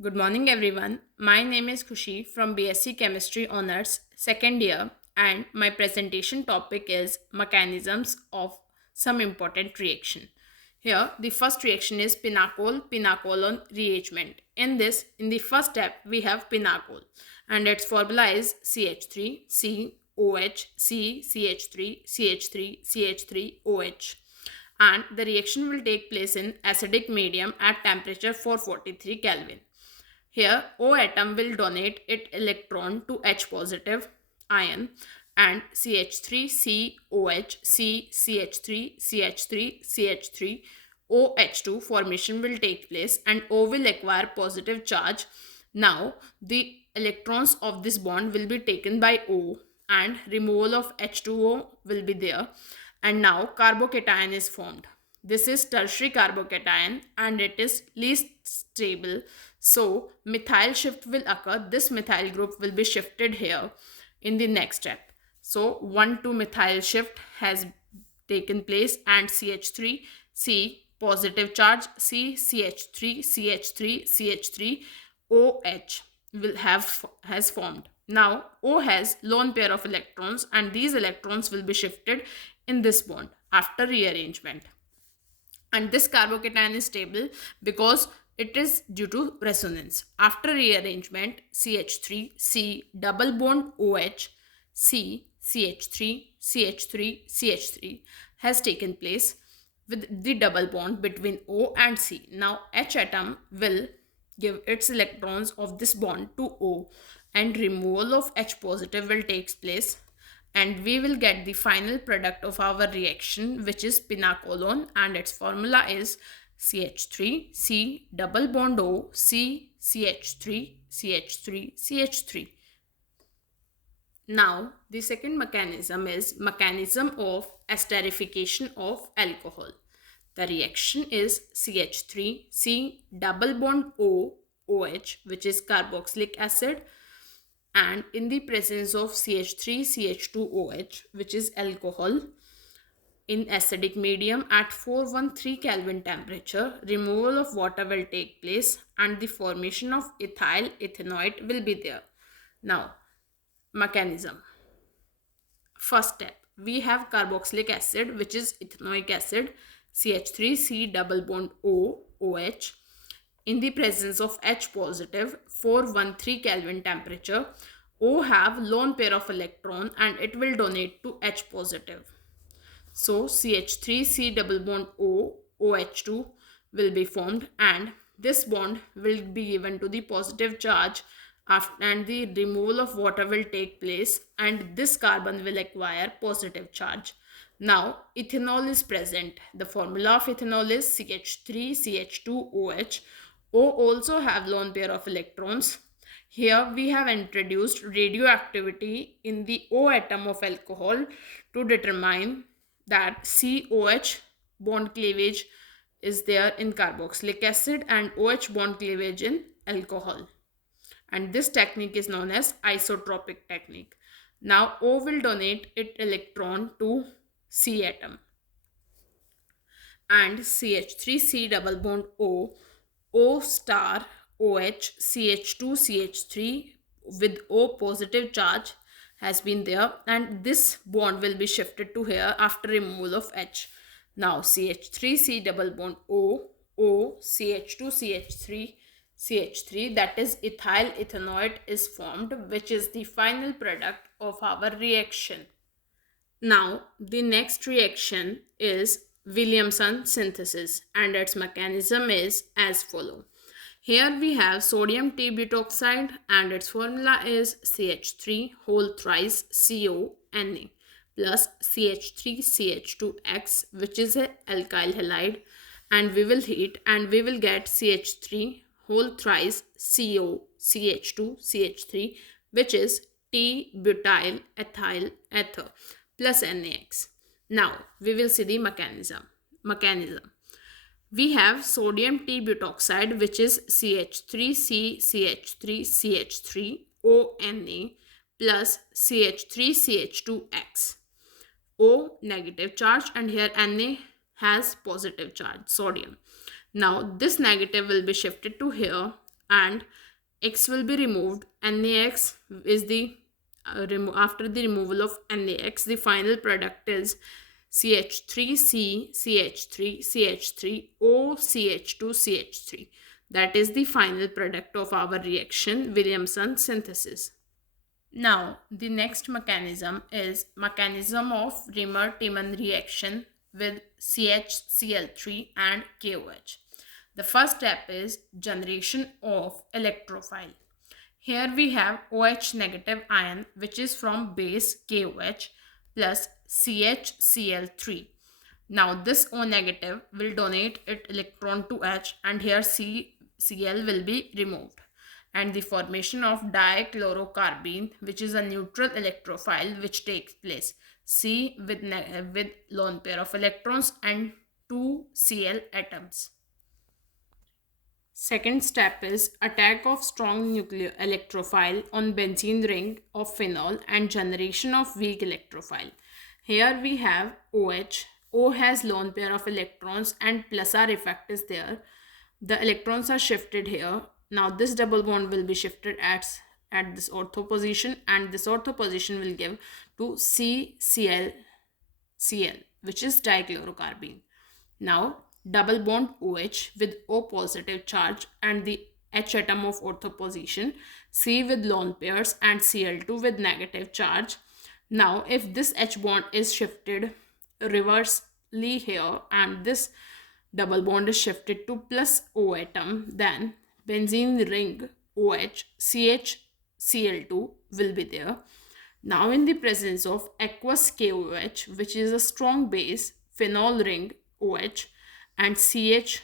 Good morning, everyone. My name is Khushi from Bsc Chemistry Honors, second year, and my presentation topic is mechanisms of some important reaction. Here, the first reaction is pinacol-pinacolon rearrangement. In the first step, we have pinacol, and its formula is CH3, C, OH, C, CH3, CH3, CH3, OH, and the reaction will take place in acidic medium at temperature 443 Kelvin. Here, O atom will donate its electron to H positive ion and CH3COH, C, CH3, CH3, CH3, OH2 formation will take place and O will acquire positive charge. Now, the electrons of this bond will be taken by O and removal of H2O will be there, and now carbocation is formed. This is tertiary carbocation and it is least stable. So methyl shift will occur. This methyl group will be shifted here in the next step. So 1,2 methyl shift has taken place and CH3 C positive charge C CH3 CH3 CH3 OH will have has formed. Now O has lone pair of electrons and these electrons will be shifted in this bond after rearrangement, and this carbocation is stable because it is due to resonance. After rearrangement, CH3 C double bond OH C CH3 CH3 CH3 has taken place with the double bond between O and C. Now H atom will give its electrons of this bond to O and removal of H positive will take place, and we will get the final product of our reaction, which is pinacolon, and its formula is CH3 C double bond O C CH3 CH3 CH3. Now the second mechanism is mechanism of esterification of alcohol. The reaction is CH3 C double bond O OH, which is carboxylic acid, and in the presence of CH3CH2OH, which is alcohol, in acidic medium at 413 Kelvin temperature, removal of water will take place and the formation of ethyl ethanoate will be there. Now, mechanism. First step, we have carboxylic acid, which is ethanoic acid, CH3C double bond O OH, in the presence of H positive 413 Kelvin temperature. O have lone pair of electron and it will donate to H positive. So CH3C double bond O OH2 will be formed and this bond will be given to the positive charge after, and the removal of water will take place and this carbon will acquire positive charge. Now ethanol is present. The formula of ethanol is CH3CH2OH. O also have lone pair of electrons. Here we have introduced radioactivity in the O atom of alcohol to determine that COH bond cleavage is there in carboxylic acid and OH bond cleavage in alcohol. And this technique is known as isotropic technique. Now O will donate its electron to C atom and CH3C double bond O star OH CH2 CH3 with O positive charge has been there, and this bond will be shifted to here after removal of H. Now CH3C double bond O CH2 CH3 CH3, that is ethyl ethanoate, is formed, which is the final product of our reaction. Now the next reaction is Williamson synthesis and its mechanism is as follows. Here we have sodium T-butoxide and its formula is CH3 whole thrice CO Na plus CH3CH2X, which is a alkyl halide, and we will heat and we will get CH3 whole thrice CO CH2 CH3, which is T-butyl ethyl ether plus NaX. Now we will see the mechanism. We have sodium T-butoxide, which is CH3CCH3CH3ONa plus CH3CH2X. O negative charge and here Na has positive charge, sodium. Now this negative will be shifted to here and X will be removed. NaX is the after the removal of NaX, the final product is CH3C, CH3, CH3, O, CH2, CH3. That is the final product of our reaction, Williamson synthesis. Now, the next mechanism is mechanism of Riemann-Tiemann reaction with CHCl3 and KOH. The first step is generation of electrophile. Here we have OH negative ion, which is from base KOH plus CHCl3. Now this O negative will donate its electron to H, and here Cl will be removed, and the formation of dichlorocarbene, which is a neutral electrophile which takes place. C with lone pair of electrons and 2 Cl atoms. Second step is attack of strong nuclear electrophile on benzene ring of phenol and generation of weak electrophile. Here we have OH. O has lone pair of electrons and plus R effect is there. The electrons are shifted here. Now this double bond will be shifted at this ortho position, and this ortho position will give to CCl, which is dichlorocarbene. Now double bond OH with O positive charge and the H atom of ortho position, C with lone pairs and Cl2 with negative charge. Now if this H bond is shifted reversely here and this double bond is shifted to plus O atom, then benzene ring OH CH Cl2 will be there. Now in the presence of aqueous KOH, which is a strong base, phenol ring OH and CHOH,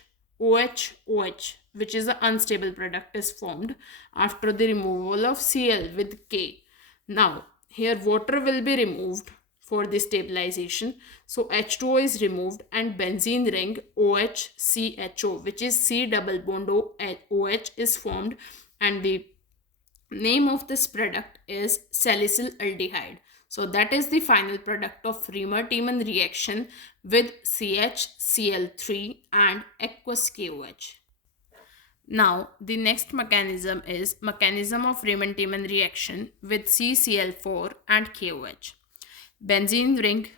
which is an unstable product, is formed after the removal of Cl with K. Now here water will be removed for the stabilization, so H2O is removed and benzene ring OHCHO, which is C double bond OH, is formed, and the name of this product is salicyl aldehyde. So that is the final product of Riemann-Tiemann reaction with CHCl3 and aqueous KOH. Now the next mechanism is mechanism of Riemann-Tiemann reaction with CCl4 and KOH. Benzene ring,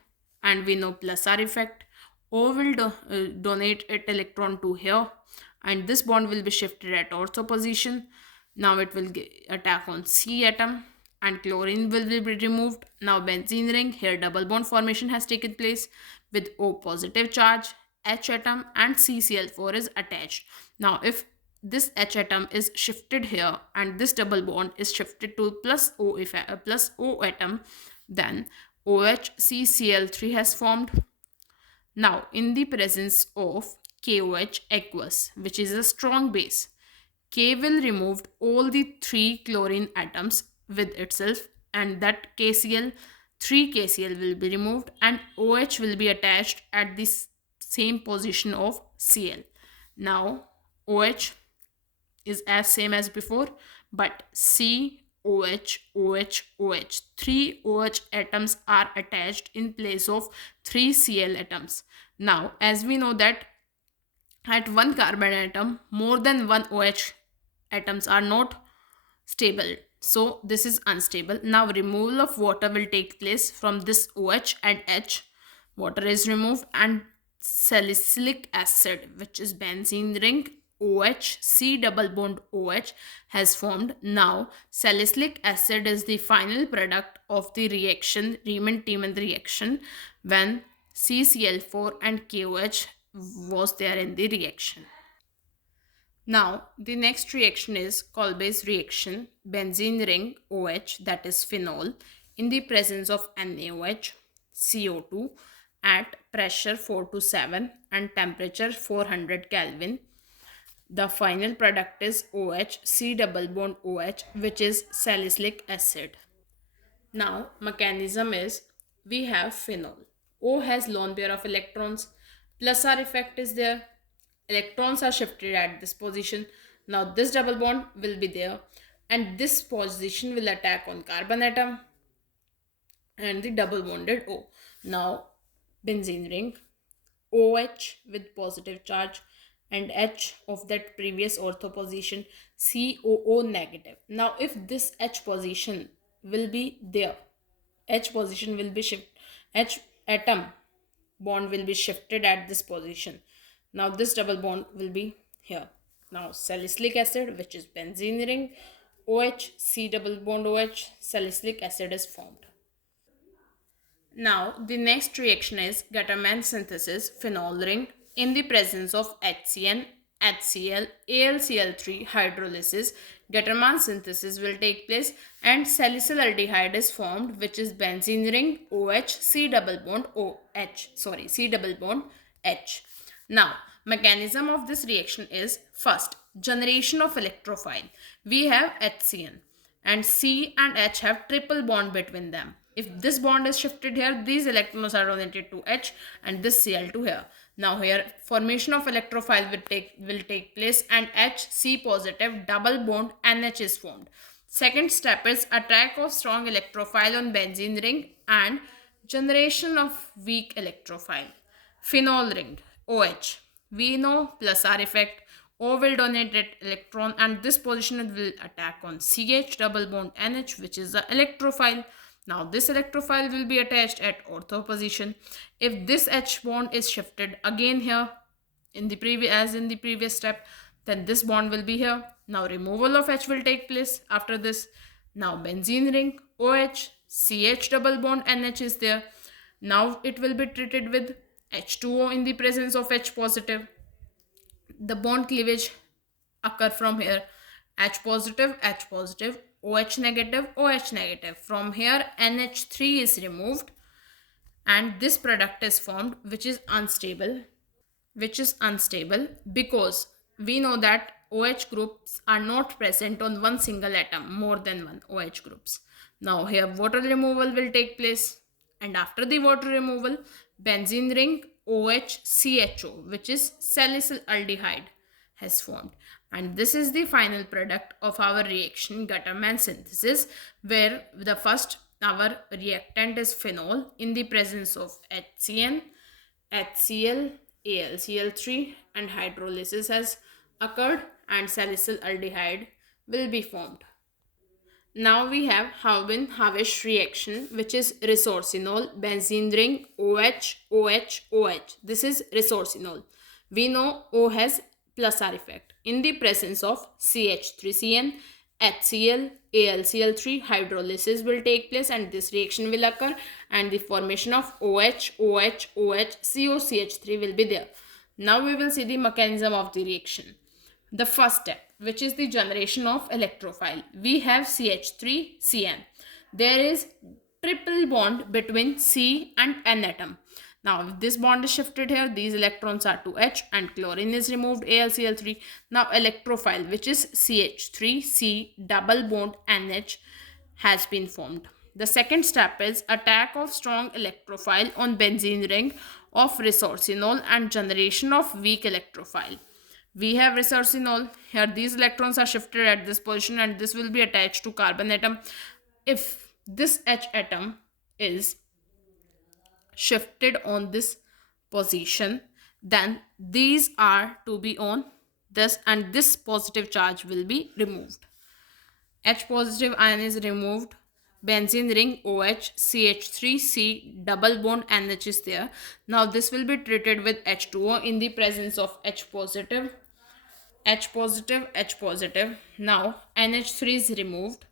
and we know plus R effect. O will donate its electron to here, and this bond will be shifted at ortho position. Now it will attack on C atom and chlorine will be removed. Now benzene ring, here double bond formation has taken place with O positive charge, H atom and CCl4 is attached. Now if this H atom is shifted here and this double bond is shifted to plus O atom, then OHCCl3 has formed. Now in the presence of KOH aqueous, which is a strong base, K will remove all the 3 chlorine atoms with itself, and that KCl, 3 KCl will be removed and OH will be attached at the same position of Cl. Now OH is as same as before, but C, OH, OH, OH. 3 OH atoms are attached in place of 3 Cl atoms. Now as we know that at one carbon atom, more than one OH atoms are not stable. So this is unstable. Now removal of water will take place from this OH and H. Water is removed and salicylic acid, which is benzene ring OH, C double bond OH, has formed. Now salicylic acid is the final product of the reaction, Riemann-Tiemann reaction, when CCl4 and KOH was there in the reaction. Now the next reaction is Kolbe's reaction, benzene ring OH, that is phenol, in the presence of NaOH, CO2 at pressure 4 to 7 and temperature 400 Kelvin. The final product is OH, C double bond OH, which is salicylic acid. Now mechanism is, we have phenol. O has lone pair of electrons, plus R effect is there. Electrons are shifted at this position. Now this double bond will be there and this position will attack on carbon atom and the double bonded O. Now benzene ring OH with positive charge and H of that previous ortho position, COO negative. Now if this H position will be there, H position will be shift, H atom bond will be shifted at this position. Now this double bond will be here. Now salicylic acid, which is benzene ring, OH, C double bond OH, salicylic acid is formed. Now, the next reaction is Gattermann synthesis phenol ring in the presence of HCN, HCl, AlCl3 hydrolysis. Gattermann synthesis will take place and salicylaldehyde is formed, which is benzene ring OH, C double bond OH, C double bond H. Now, mechanism of this reaction is first generation of electrophile. We have HCN and C and H have triple bond between them. If this bond is shifted here, these electrons are donated to H and this Cl to here. Now here formation of electrophile will take place and HC positive double bond NH is formed. Second step is attack of strong electrophile on benzene ring and generation of weak electrophile. Phenol ring OH. We know plus R effect. O will donate that electron and this position will attack on CH double bond NH, which is the electrophile. Now this electrophile will be attached at ortho position. If this H bond is shifted again here in the previous step, then this bond will be here. Now removal of H will take place after this. Now benzene ring OH, CH double bond NH is there. Now it will be treated with H2O in the presence of H positive. The bond cleavage occur from here, H positive, OH negative, OH negative. From here NH3 is removed and this product is formed, which is unstable because we know that OH groups are not present on one single atom, more than one OH groups. Now here water removal will take place and after the water removal, benzene ring OH CHO, which is salicylaldehyde, has formed. And this is the final product of our reaction Gattermann synthesis, where the first our reactant is phenol in the presence of HCN, HCl, AlCl3 and hydrolysis has occurred and salicylaldehyde will be formed. Now we have Hauben-Havish reaction, which is resorcinol, benzene ring, OH, OH, OH. This is resorcinol. We know O has plus R effect. In the presence of CH3CN, HCl, AlCl3 hydrolysis will take place and this reaction will occur and the formation of OH, OH, OH, COCH3 will be there. Now we will see the mechanism of the reaction. The first step, which is the generation of electrophile. We have CH3CN. There is triple bond between C and N atom. Now if this bond is shifted here, these electrons are to H and chlorine is removed, AlCl3. Now electrophile, which is CH3C double bond NH, has been formed. The second step is attack of strong electrophile on benzene ring of resorcinol and generation of weak electrophile. We have resorcinol. Here these electrons are shifted at this position and this will be attached to carbon atom. If this H atom is shifted on this position, then these are to be on this and this positive charge will be removed. H positive ion is removed. Benzene ring OH, CH3C double bond NH is there. Now this will be treated with H2O in the presence of H positive, H positive, H positive. Now NH3 is removed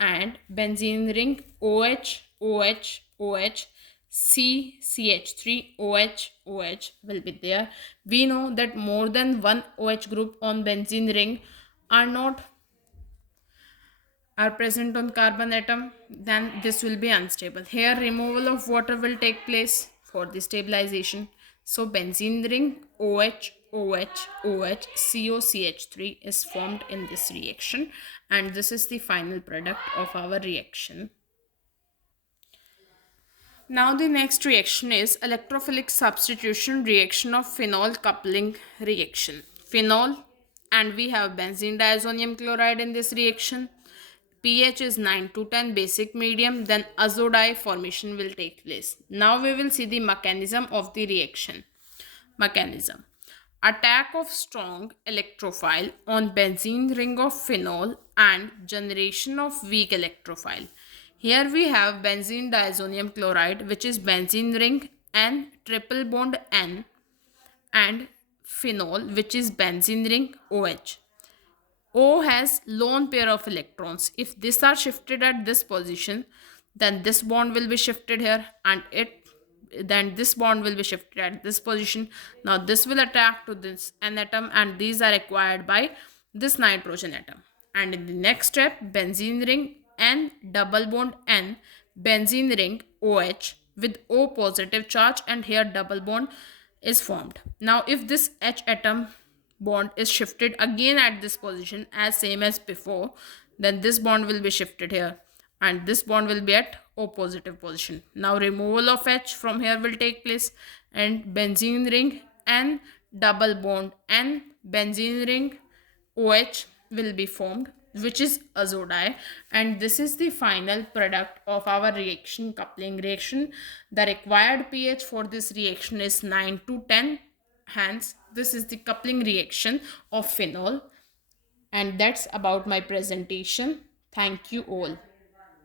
and benzene ring OH, OH, OH, CH3 OH, OH will be there. We know that more than one OH group on benzene ring are present on carbon atom, then this will be unstable. Here removal of water will take place for the stabilization. So benzene ring OH, OH, OH, COCH3 is formed in this reaction and this is the final product of our reaction. Now the next reaction is electrophilic substitution reaction of phenol coupling reaction. Phenol and we have benzene diazonium chloride in this reaction. pH is 9 to 10 basic medium, then azodide formation will take place. Now we will see the mechanism of the reaction. Mechanism. attack of strong electrophile on benzene ring of phenol and generation of weak electrophile. Here we have benzene diazonium chloride, which is benzene ring N triple bond N, and phenol, which is benzene ring OH. O has lone pair of electrons. If these are shifted at this position, then this bond will be shifted here, and then this bond will be shifted at this position. Now this will attack to this N atom, and these are acquired by this nitrogen atom. And in the next step, benzene ring N double bond N, benzene ring OH with O positive charge, and here double bond is formed. Now if this H atom bond is shifted again at this position as same as before, then this bond will be shifted here, and this bond will be at O positive position. Now removal of H from here will take place, and benzene ring N double bond N, benzene ring OH will be formed, which is azodide, and this is the final product of our reaction, coupling reaction. The required pH for this reaction is 9 to 10. Hence this is the coupling reaction of phenol. And that's about my presentation. Thank you all.